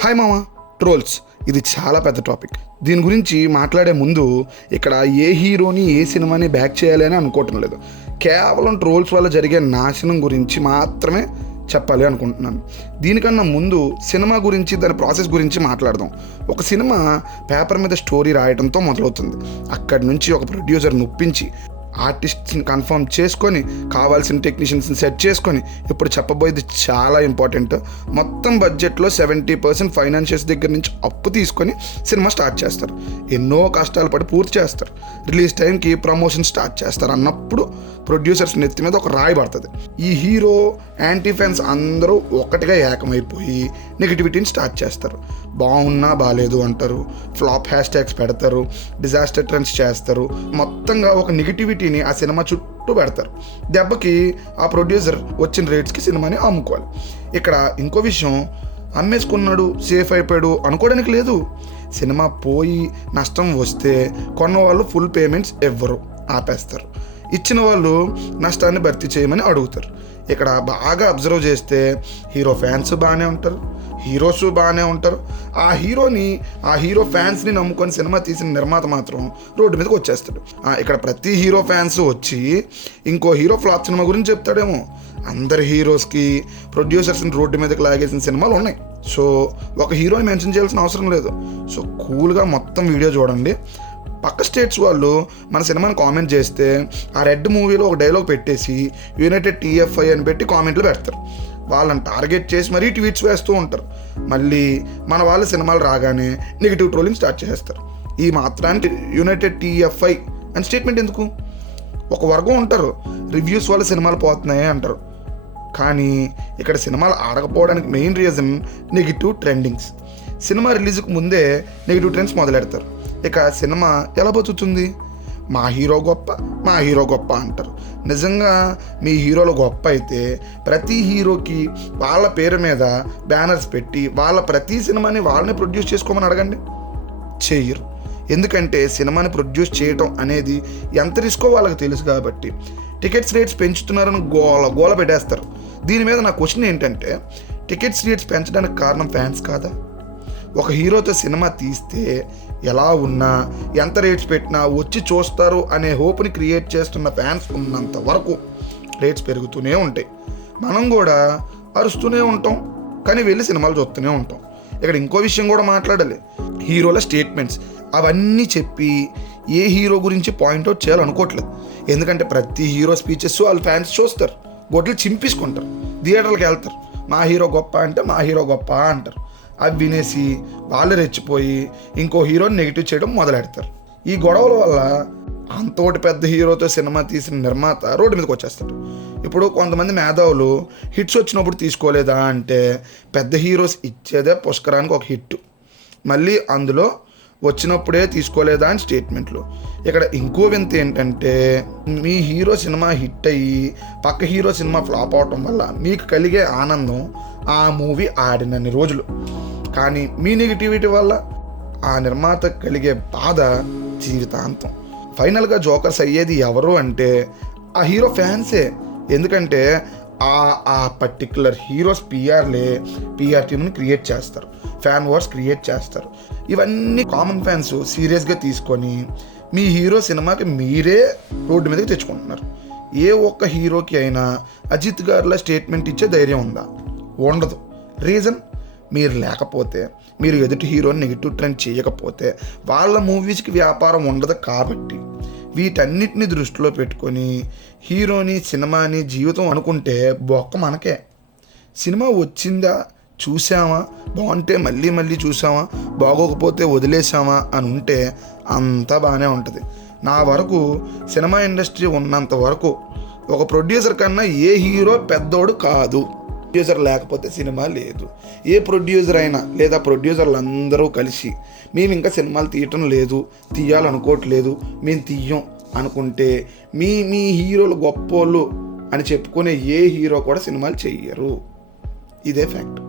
Hi మామ. Trolls ఇది చాలా పెద్ద టాపిక్. దీని గురించి మాట్లాడే ముందు ఇక్కడ ఏ హీరోని ఏ సినిమాని బ్యాక్ చేయాలి అని అనుకోవటం లేదు. కేవలం ట్రోల్స్ వల్ల జరిగే నాశనం గురించి మాత్రమే చెప్పాలి అనుకుంటున్నాను. దీనికన్నా ముందు సినిమా గురించి, దాని ప్రాసెస్ గురించి మాట్లాడదాం. ఒక సినిమా పేపర్ మీద స్టోరీ రాయడంతో మొదలవుతుంది. అక్కడి నుంచి ఒక ప్రొడ్యూసర్ని ఒప్పించి ఆర్టిస్ట్ని కన్ఫర్మ్ చేసుకొని కావాల్సిన టెక్నీషియన్స్ని సెట్ చేసుకొని, ఇప్పుడు చెప్పబోయేది చాలా ఇంపార్టెంట్, మొత్తం బడ్జెట్లో 70% ఫైనాన్షియల్స్ దగ్గర నుంచి అప్పు తీసుకొని సినిమా స్టార్ట్ చేస్తారు. ఎన్నో కష్టాలు పడి పూర్తి చేస్తారు. రిలీజ్ టైంకి ప్రమోషన్ స్టార్ట్ చేస్తారు. అన్నప్పుడు ప్రొడ్యూసర్స్ నెత్తి మీద ఒక రాయి పడుతుంది. ఈ హీరో యాంటీ ఫ్యాన్స్ అందరూ ఒక్కటిగా ఏకమైపోయి నెగిటివిటీని స్టార్ట్ చేస్తారు. బాగున్నా బాగాలేదు అంటారు, ఫ్లాప్ హ్యాష్ ట్యాగ్స్ పెడతారు, డిజాస్టర్ ట్రెండ్స్ చేస్తారు. మొత్తంగా ఒక నెగిటివిటీని ఆ సినిమా చుట్టూ పెడతారు. దెబ్బకి ఆ ప్రొడ్యూసర్ వచ్చిన రేట్స్కి సినిమాని అమ్ముకోవాలి. ఇక్కడ ఇంకో విషయం, అమ్మేసుకున్నాడు సేఫ్ అయిపోయాడు అనుకోవడానికి లేదు. సినిమా పోయి నష్టం వస్తే కొన్న వాళ్ళు ఫుల్ పేమెంట్స్ ఇవ్వరు, ఆపేస్తారు. ఇచ్చిన వాళ్ళు నష్టాన్ని భర్తీ చేయమని అడుగుతారు. ఇక్కడ బాగా అబ్జర్వ్ చేస్తే హీరో ఫ్యాన్స్ బాగానే ఉంటారు, హీరోస్ బాగానే ఉంటారు. ఆ హీరో ఫ్యాన్స్ని నమ్ముకొని సినిమా తీసిన నిర్మాత మాత్రం రోడ్డు మీదకి వచ్చేస్తాడు. ఇక్కడ ప్రతి హీరో ఫ్యాన్స్ వచ్చి ఇంకో హీరో ఫ్లాప్ సినిమా గురించి చెప్తాడేమో. అందరి హీరోస్కి ప్రొడ్యూసర్స్ని రోడ్డు మీదకి లాగేసిన సినిమాలు ఉన్నాయి. సో ఒక హీరోని మెన్షన్ చేయాల్సిన అవసరం లేదు. సో కూల్గా మొత్తం వీడియో చూడండి. పక్క స్టేట్స్ వాళ్ళు మన సినిమాని కామెంట్ చేస్తే ఆ రెడ్ మూవీలో ఒక డైలాగ్ పెట్టేసి యునైటెడ్ TFI అని పెట్టి కామెంట్లు పెడతారు. వాళ్ళని టార్గెట్ చేసి మరీ ట్వీట్స్ వేస్తూ ఉంటారు. మళ్ళీ మన వాళ్ళ సినిమాలు రాగానే నెగిటివ్ ట్రోలింగ్ స్టార్ట్ చేస్తారు. ఈ మాత్రానికి యునైటెడ్ TFI అని స్టేట్మెంట్ ఎందుకు? ఒక వర్గం ఉంటారు, రివ్యూస్ వల్ల సినిమాలు పోతున్నాయి అంటారు. కానీ ఇక్కడ సినిమాలు ఆడకపోవడానికి main reason negative trendings. Cinema రిలీజ్కి ముందే నెగిటివ్ ట్రెండ్స్ మొదలెడతారు. ఇక సినిమా ఎలా బతుకుతుంది? మా హీరో గొప్ప అంటారు. నిజంగా మీ హీరోలు గొప్ప అయితే ప్రతి హీరోకి వాళ్ళ పేరు మీద బ్యానర్స్ పెట్టి వాళ్ళ ప్రతి సినిమాని వాళ్ళని ప్రొడ్యూస్ చేసుకోమని అడగండి. చెయ్యరు. ఎందుకంటే సినిమాని ప్రొడ్యూస్ చేయటం అనేది ఎంత రిస్కో వాళ్ళకి తెలుసు కాబట్టి టికెట్స్ రేట్స్ పెంచుతున్నారని గోల పెట్టేస్తారు. దీని మీద నా క్వశ్చన్ ఏంటంటే, టికెట్స్ రేట్స్ పెంచడానికి కారణం ఫ్యాన్స్ కాదా? ఒక హీరోతో సినిమా తీస్తే ఎలా ఉన్నా ఎంత రేట్స్ పెట్టినా వచ్చి చూస్తారు అనే హోప్ని క్రియేట్ చేస్తున్న ఫ్యాన్స్ ఉన్నంత వరకు రేట్స్ పెరుగుతూనే ఉంటాయి. మనం కూడా అరుస్తూనే ఉంటాం, కానీ వెళ్ళి సినిమాలు చూస్తూనే ఉంటాం. ఇక్కడ ఇంకో విషయం కూడా మాట్లాడాలి. హీరోల స్టేట్మెంట్స్ అవన్నీ చెప్పి ఏ హీరో గురించి పాయింట్అవుట్ చేయాలనుకోవట్లేదు. ఎందుకంటే ప్రతి హీరో స్పీచెస్ వాళ్ళ ఫ్యాన్స్ చూస్తారు, గొడ్లు చింపేసుకుంటారు, థియేటర్లకు వెళ్తారు. మా హీరో గొప్ప అంటే మా హీరో గొప్ప అంటారు. అవి వినేసి వాళ్ళు రెచ్చిపోయి ఇంకో హీరోని నెగిటివ్ చేయడం మొదలెడతారు. ఈ గొడవల వల్ల అంతోటి పెద్ద హీరోతో సినిమా తీసిన నిర్మాత రోడ్డు మీదకి వచ్చేస్తాడు. ఇప్పుడు కొంతమంది మేధావులు హిట్స్ వచ్చినప్పుడు తీసుకోలేదా అంటే, పెద్ద హీరోస్ ఇచ్చేదే పుష్కరానికి ఒక హిట్, మళ్ళీ అందులో వచ్చినప్పుడే తీసుకోలేదా అని స్టేట్మెంట్లు. ఇక్కడ ఇంకో వింత ఏంటంటే, మీ హీరో సినిమా హిట్ అయ్యి పక్క హీరో సినిమా ఫ్లాప్ అవటం వల్ల మీకు కలిగే ఆనందం ఆ మూవీ ఆడినన్ని రోజులు, కానీ మీ నెగిటివిటీ వల్ల ఆ నిర్మాత కలిగే బాధ జీవితాంతం. ఫైనల్గా జోకర్స్ అయ్యేది ఎవరు అంటే ఆ హీరో ఫ్యాన్సే. ఎందుకంటే ఆ పర్టిక్యులర్ హీరోస్ పిఆర్ టీమ్ని క్రియేట్ చేస్తారు, ఫ్యాన్ వార్స్ క్రియేట్ చేస్తారు. ఇవన్నీ కామన్ ఫ్యాన్స్ సీరియస్గా తీసుకొని మీ హీరో సినిమాకి మీరే రోడ్డు మీదకి తెచ్చుకుంటున్నారు. ఏ ఒక్క హీరోకి అయినా అజిత్ గారిలా స్టేట్మెంట్ ఇచ్చే ధైర్యం ఉందా? ఉండదు. రీజన్, మీరు లేకపోతే, మీరు ఎదుటి హీరోని నెగిటివ్ ట్రెండ్ చేయకపోతే వాళ్ళ మూవీస్కి వ్యాపారం ఉండదు. కాబట్టి వీటన్నిటిని దృష్టిలో పెట్టుకొని హీరోని, సినిమాని జీవితం అనుకుంటే బొక్క మనకే. సినిమా వచ్చిందా, చూసామా, బాగుంటే మళ్ళీ చూసామా, బాగోకపోతే వదిలేసామా అని ఉంటే అంతా బాగానే ఉంటుంది. నా వరకు సినిమా ఇండస్ట్రీ ఉన్నంత వరకు ఒక ప్రొడ్యూసర్ కన్నా ఏ హీరో పెద్దోడు కాదు. ప్రొడ్యూసర్ లేకపోతే సినిమా లేదు. ఏ ప్రొడ్యూసర్ అయినా లేదా ప్రొడ్యూసర్లు అందరూ కలిసి మేము ఇంకా సినిమాలు తీయటం లేదు, తీయాలనుకోవట్లేదు, మేము తీయం అనుకుంటే మీ హీరోలు గొప్పోళ్ళు అని చెప్పుకునే ఏ హీరో కూడా సినిమాలు చెయ్యరు. ఇదే ఫ్యాక్ట్.